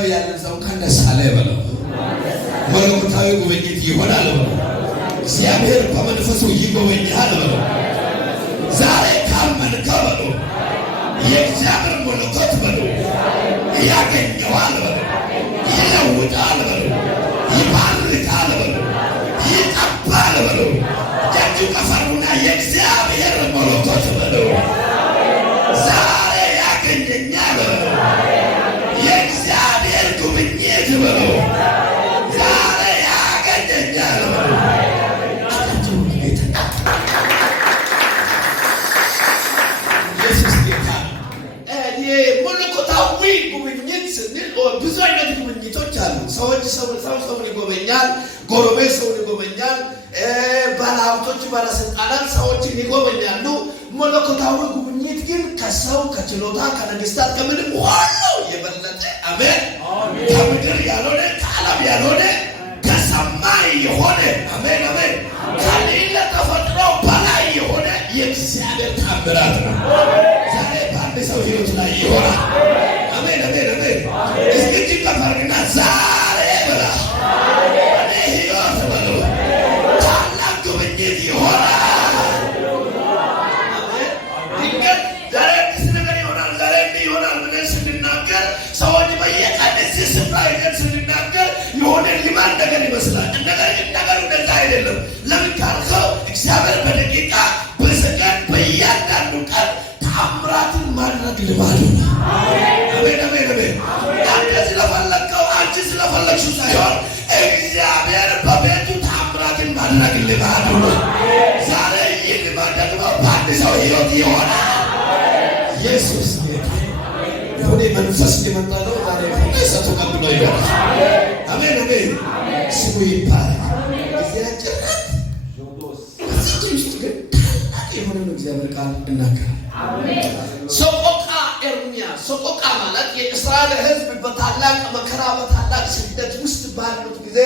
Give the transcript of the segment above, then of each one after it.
አጠገብ ያለን ሰው ከነሳ ላይ በለው መለኮታዊ ጉብኝት ይሆናል በለው። እግዚአብሔር በመንፈሱ ይጎበኛል በለው። ዛሬ ካመንከው በለው የእግዚአብሔር መለኮት በለው ያገኘዋል በለው ይለውጣል በለው ይባርካል በለው ይቀባል በለው። ያንቺ ከፈሩና የእግዚአብሔር መለኮት በለው ዛሬ ያገኘኛል በለው። የእግዚአብሔር ጉብኝት በለው ዛሬ ያገኘኛል በለው። ኢየሱስ ጌታ። መለኮታዊ ጉብኝት ስንል ብዙ አይነት ጉብኝቶች አሉ። ሰዎች ሰውን ይጎበኛል፣ ጎረቤት ሰውን ይጎበኛል፣ ባለሀብቶች ባለስልጣናት ሰዎችን ይጎበኛሉ። መለኮታዊ ጉብኝት ግን ከሰው ከችሎታ ከነገስታት ከምንም ሁሉ የበለጠ አሜን ከምድር ያልሆነ ከዓለም ያልሆነ ከሰማይ የሆነ አሜን አሜን ከሌለ ተፈጥሮ በላይ የሆነ የእግዚአብሔር ታምራት ነው። ዛሬ በአንድ ሰው ህይወት ላይ ይሆናል። አሜን አሜን አሜን። እስኪ ከፈርግና ዛሬ በላ እኔ ህይወት በሉ ታላቅ ጉብኝት ይሆናል። ሰዎች በየቀን እዚህ ስፍራ ሄደን ስንናገር የሆነ ሊማን ነገር ይመስላል። ነገሩ እንደዛ አይደለም። ለምን ካልከው እግዚአብሔር በደቂቃ በሰከንድ በእያንዳንዱ ቀን ተአምራትን ማድረግ ልማዱ ነው። አሜን አሜን አሜን። አንተ ስለፈለግከው አንቺ ስለፈለግሽው ሳይሆን እግዚአብሔር በቤቱ ተአምራትን ማድረግ ልማዱ ነው። ዛሬ ይህ ልማድ ደግሞ በአንድ ሰው ህይወት ይሆናል። ኢየሱስ ሆኔ መንፈስ ሊመጣ ነው። ዛሬ ሰቱ ቀብሎ ይሆናል። አሜን አሜን። ስሙ ይባላል። እግዚአብሔር እዚህ ውስጥ ግን ታላቅ የሆነ እግዚአብሔር ቃል እናገራለን። አሜን። ሰቆቃ ኤርምያስ ሰቆቃ ማለት የእስራኤል ሕዝብ በታላቅ መከራ በታላቅ ስደት ውስጥ ባሉት ጊዜ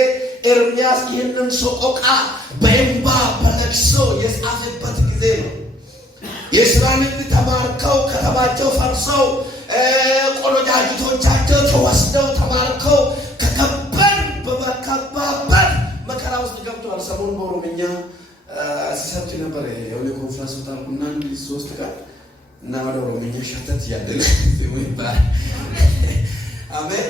ኤርምያስ ይህንን ሰቆቃ በእንባ በለቅሶ የጻፈበት ጊዜ ነው። የእስራኤል ሕዝብ ተማርከው ከተማቸው ፈርሰው ቆነጃጅቶቻቸው ተወስደው ተማርከው ከከበድ በመከባበት መከራ ውስጥ ገብተዋል። ሰሞኑን በኦሮምኛ ሲሰብክ ነበር የሆነ ኮንፈረንስ ታልኩና 3 ቀን እና ወደ ኦሮምኛ ሸተት ያደለ ይባል አሜን።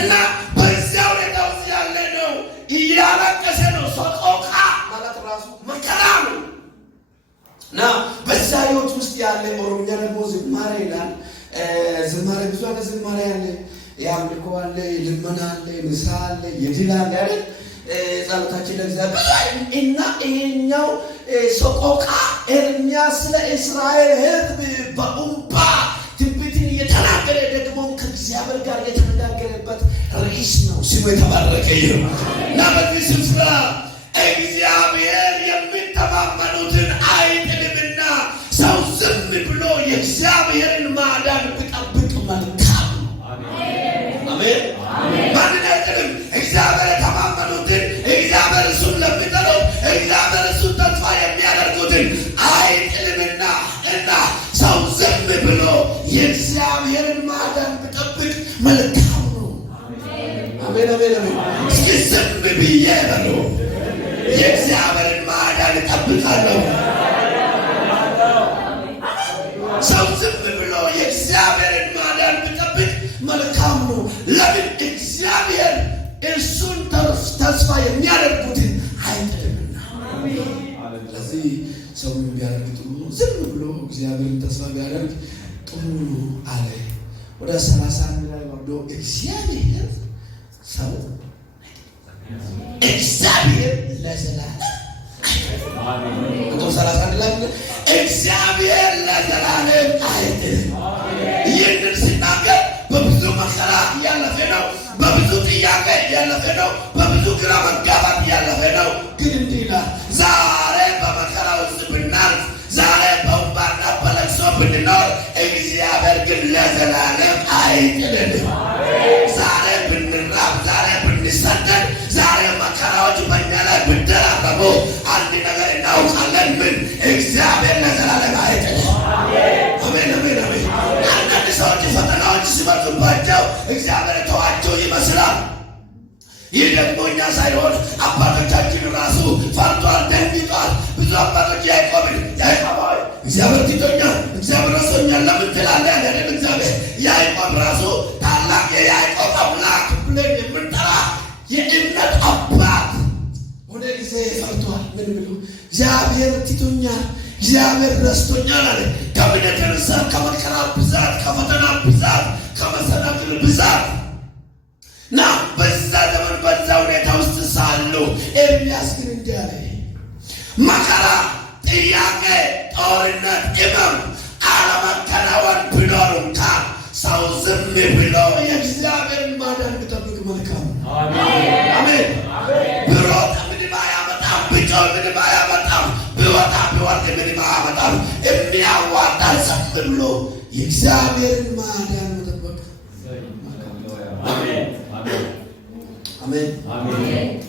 እና በዛው ሁኔታ ውስጥ ያለ ነው እያለቀሰ ነው። ሰቆቃ ማለት ራሱ መከራ ነው። እና በዛ ህይወት ውስጥ ያለ ኦሮምኛ ደግሞ ዝማሬ ይላል። ዝማሬ ብዙ አይነት ዝማሬ አለ። የአምልኮ አለ፣ የልመና አለ፣ ንስሐ አለ፣ የድል አለ አይደል? ጸሎታችን ለእግዚአብሔር እና ይሄኛው ሰቆቃ ኤርምያስ ለእስራኤል ሕዝብ በእንባ ትንቢትን እየተናገረ ደግሞ ከእግዚአብሔር ጋር የተነጋገረበት ርዕስ ነው። ስሙ የተባረከ ይሁን። እና በዚህ ስፍራ እግዚአብሔር የሚተማመኑትን አይጥልምና ሰው ዝም ብሎ የእግዚአብሔርን ማዳን ቢጠብቅ መልካም ነው። አሜን አሜን። ማንን አይጥልም? እግዚአብሔር የተማመኑትን እግዚአብሔር እሱን ለሚጠሉት እግዚአብሔር እሱን ተስፋ የሚያደርጉትን አይጥልምና እና ሰው ዝም ብሎ የእግዚአብሔርን ማዳን ቢጠብቅ መልካም ነው። አሜን አሜን አሜን። እስኪ ዝም ብዬ በሉ የእግዚአብሔርን ማዳን እጠብቃለሁ። ሰው ዝም ብሎ የእግዚአብሔርን ማዳን ቢጠብቅ መልካም ነው። ለምን? እግዚአብሔር እርሱን ተስፋ የሚያደርጉትን አይጥልምና። ስለዚህ ሰው ቢያደርግ ጥሩ ነው። ዝም ብሎ እግዚአብሔርን ተስፋ ቢያደርግ ጥሩ ነው አለ። ወደ 31 ላይ ወርዶ እግዚአብሔር ሰው እግዚአብሔር ለዘላለም ቁጥር 31 ላይ እግዚአብሔር ለዘላለም አይጥልም። ይህንን ሲናገር በብዙ መከራ ያለፈ ነው። በብዙ ጥያቄ ያለፈ ነው። በብዙ ግራ መጋባት ያለፈ ነው። ግን እንዲህ ይላል፣ ዛሬ በመከራ ውስጥ ብናልፍ፣ ዛሬ በእንባና በለቅሶ ብንኖር፣ እግዚአብሔር ግን ለዘላለም አይጥልም። ዛሬ ብንራብ፣ ዛሬ ብንሰደድ፣ ዛሬ መከራዎች በእኛ ላይ ብደራረቡ አንድ ነገር እናውቃለን። ምን? እግዚአብሔር ለዘላለም አይጥልም። አሜን አሜን አሜን። አንዳንድ ሰዎች ፈተናዎች ሲመጡባቸው እግዚአብሔር ተዋቸው ያያችሁ ይመስላል። ይህ ደግሞ እኛ ሳይሆን አባቶቻችን ራሱ ፈርቷል፣ ደንግጧል። ብዙ አባቶች ያዕቆብን እግዚአብሔር ትቶኛል፣ እግዚአብሔር ረስቶኛል ለምን ትላለህ ያለን እግዚአብሔር ያዕቆብ ራሱ ታላቅ የያዕቆብ አምላክ ብለን የምንጠራ የእምነት አባት ወደ ጊዜ ፈርቷል። ምን ብሎ እግዚአብሔር ትቶኛል፣ እግዚአብሔር ረስቶኛል አለ። ከምን የተነሳ? ከመከራ ብዛት፣ ከፈተና ብዛት፣ ከመሰናክል ብዛት እና በዛ ዘመን በዛ ሁኔታ ውስጥ ሳሉ ኤርምያስ ግን እንዲህ አለ። መከራ፣ ጥያቄ፣ ጦርነት፣ ሕመም፣ አለመከናወን ቢኖር እንኳን ሰው ዝም ብሎ የእግዚአብሔርን ማዳን ቢጠብቅ መልካም ነው። አሜን። ብሮጥ ምንም አያመጣም፣ ቢጮህ ምንም አያመጣም፣ ቢወጣ ቢወርድ ምንም አያመጣም። የሚያዋጣ ዝም ብሎ የእግዚአብሔርን ማዳን መጠበቅ። አሜን።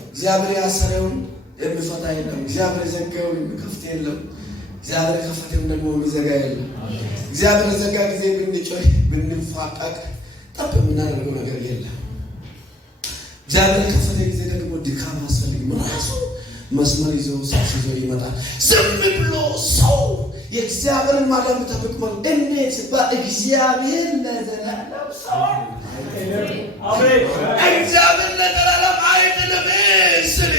እግዚአብሔር ያሰረውን የሚፈታ የለም። እግዚአብሔር የዘጋውን የሚከፍት የለም። እግዚአብሔር የከፈተውን ደግሞ የሚዘጋ የለም። እግዚአብሔር የዘጋ ጊዜ ብንጮህ ብንፋቀቅ ጠብ የምናደርገው ነገር የለም። እግዚአብሔር የከፈተ ጊዜ ደግሞ ድካም አያስፈልግም። ራሱ መስመር ይዞ ይዞ ይመጣል። ዝም ብሎ ሰው የእግዚአብሔርን ማዳን ቢጠብቅ ማለት እንዴት ሲባል እግዚአብሔር ለዘላለም ሰው እግዚአብሔር ለዘላለም አይጥልም ስል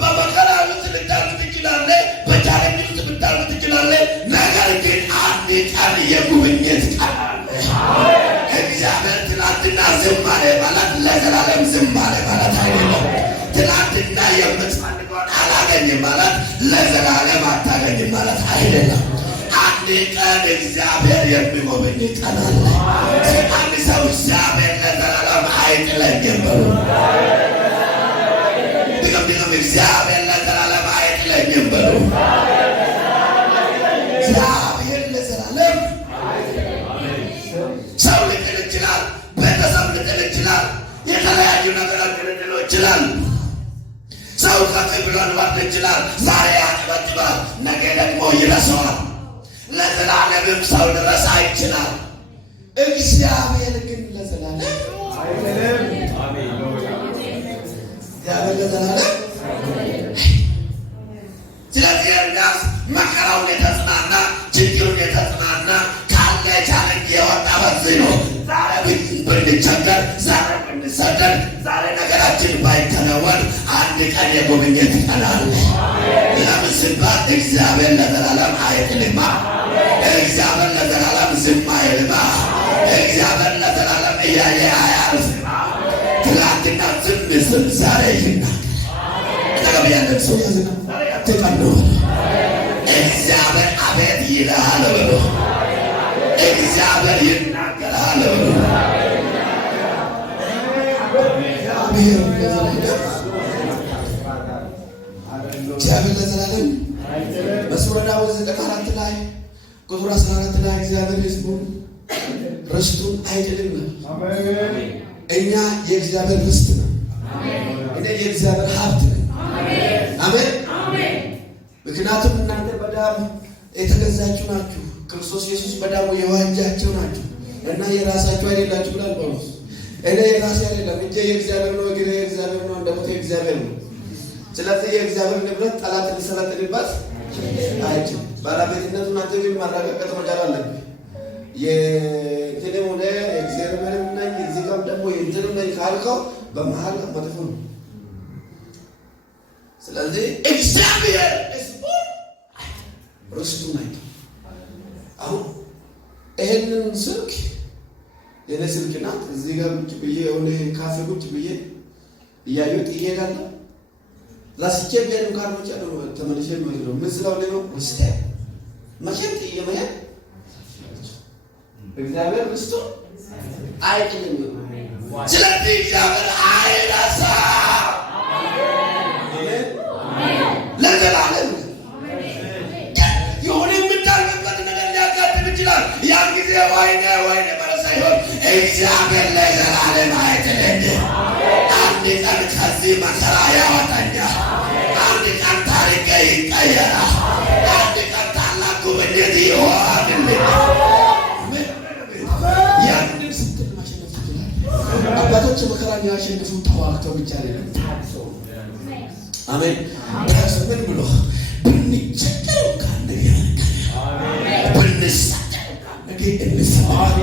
በመከራ ውስጥ ልታልፍ ትችላለህ፣ በቻለኝ ውስጥ ልታልፍ ትችላለህ። ነገር ግን አንድ ቀን የጉብኝት ቀን አለ። እግዚአብሔር ትናንትና ዝም አለ ማለት ለዘላለም ዝም አለ ማለት አይደለም። ትናንትና የምትፈልገውን አላገኝም ማለት ለዘላለም አታገኝም ማለት አይደለም። አንድ ቀን እግዚአብሔር የሚጎበኝ ቀን አለ። አንድ ሰው እግዚአብሔር ለዘላለም አይጥለኝም በሉ። ድገም እግዚአብሔር ለዘላለም አይጥለኝም በሉ። እግዚአብሔር ለዘላለም ሰው ሊጥል ይችላል፣ ቤተሰብ ሊጥል ይችላል፣ የተለያዩ ነገሮች ሊጥሉ ይችላል። ሰው ከፍ ብሎ ሊወርድ ይችላል። ዛሬ ያጨበጭባል፣ ነገ ደግሞ ይረሳዋል። ለዘላለምም ሰው ሊረሳ ይችላል። እግዚአብሔር ግን ለዘላለም አይደለም። እግዚአብሔር ለዘላለም። ስለዚህ ኤርምያስ መከራውን የተጽናና ችግሩን የተጽናና ካለ ቻለንጅ የወጣ በዚህ ነው። ዛሬ ብንቸገር፣ ዛሬ ብንሰደድ፣ ዛሬ ነገራችን ባይከናወን አንድ ቀን የጉብኝት ቀን አለ። ለምን ሲባል እግዚአብሔር ለዘላለም አይጥልማ። እግዚአብሔር ለዘላለም ዝም አይልማ። እግዚአብሔር ለዘላለም እያየ አያልፍማ። ትላንትና ዝም ስል ዛሬ ይናገር። አጠገብ ያለን ሰው ያዝና ተቀኑ እግዚአብሔር አቤት ይልሃል በሉ። እግዚአብሔር ይናገራል በሉ። እግዚአብሔር ለዘላለም መዝሙረ ዳዊት 94 ላይ ቁጥር 14 ላይ እግዚአብሔር ሕዝቡን ርስቱን አይጥልም። እኛ የእግዚአብሔር ርስት ነው። እኔ የእግዚአብሔር ሀብት ነው። አሜን። ምክንያቱም እናንተ በደሙ የተገዛችሁ ናችሁ፣ ክርስቶስ ኢየሱስ በደሙ የዋጃችሁ ናችሁ እና የራሳችሁ አይደላችሁ ብሏል ጳውሎስ። እኔ የራሴ አይደለም፣ እጄ የእግዚአብሔር ነው፣ እግሬ የእግዚአብሔር ነው፣ እንደሞተ የእግዚአብሔር ነው። ስለዚህ የእግዚአብሔር ንብረት ጠላት ሊሰለጥንበት አይችልም። ባለቤትነቱን አንተ ግን ማረጋገጥ መቻል አለብህ። የእንትንም ሆነ የእግዚአብሔር ነኝ እዚህ ጋር ደግሞ የእንትንም ነኝ ካልከው በመሀል መጥፎ ነው። ስለዚህ እግዚአብሔር ርስቱን አይቶ አሁን ይሄንን ስልክ የኔ ስልክ ናት። እዚህ ጋር ቁጭ ብዬ የሆነ ካፌ ቁጭ ብዬ እያየሁት እሄዳለሁ። ላስቼ ቤት ጋር ብቻ ነው ተመልሼ ነው ምስላው ነው ውስጥ መቼም ጥዬ መሄድ እግዚአብሔር ርስቱ አይጥልም። ስለዚህ እግዚአብሔር አይረሳ ለዘላለም የሆነ የምታልቅበት ነገር ሊያጋጥም ይችላል። ያን ጊዜ ወይኔ ማለት ሳይሆን እግዚአብሔር ለዘላለም አይጥለኝም። አንድ ቀን ከዚህ መከራ ያወጣኛል። አንድ ቀን ታሪክ ይቀየራል። አንድ ቀን ታላቅ ጉብኝት ይሆንልኛል። ያንን ስትል ማሸነፍ ትችላለህ። ብዙዎቻቸው መከራ የሚያሸንፉ ተዋግተው ብቻ አይደለም ታግሰው። አሜን። ታግሰው ምን ብሎ ብንቸገር እንኳን ነገር ብንሰጠር እንኳን ነገር እንሰጠር።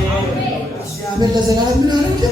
እግዚአብሔር ለዘላለም ምን አደረገ?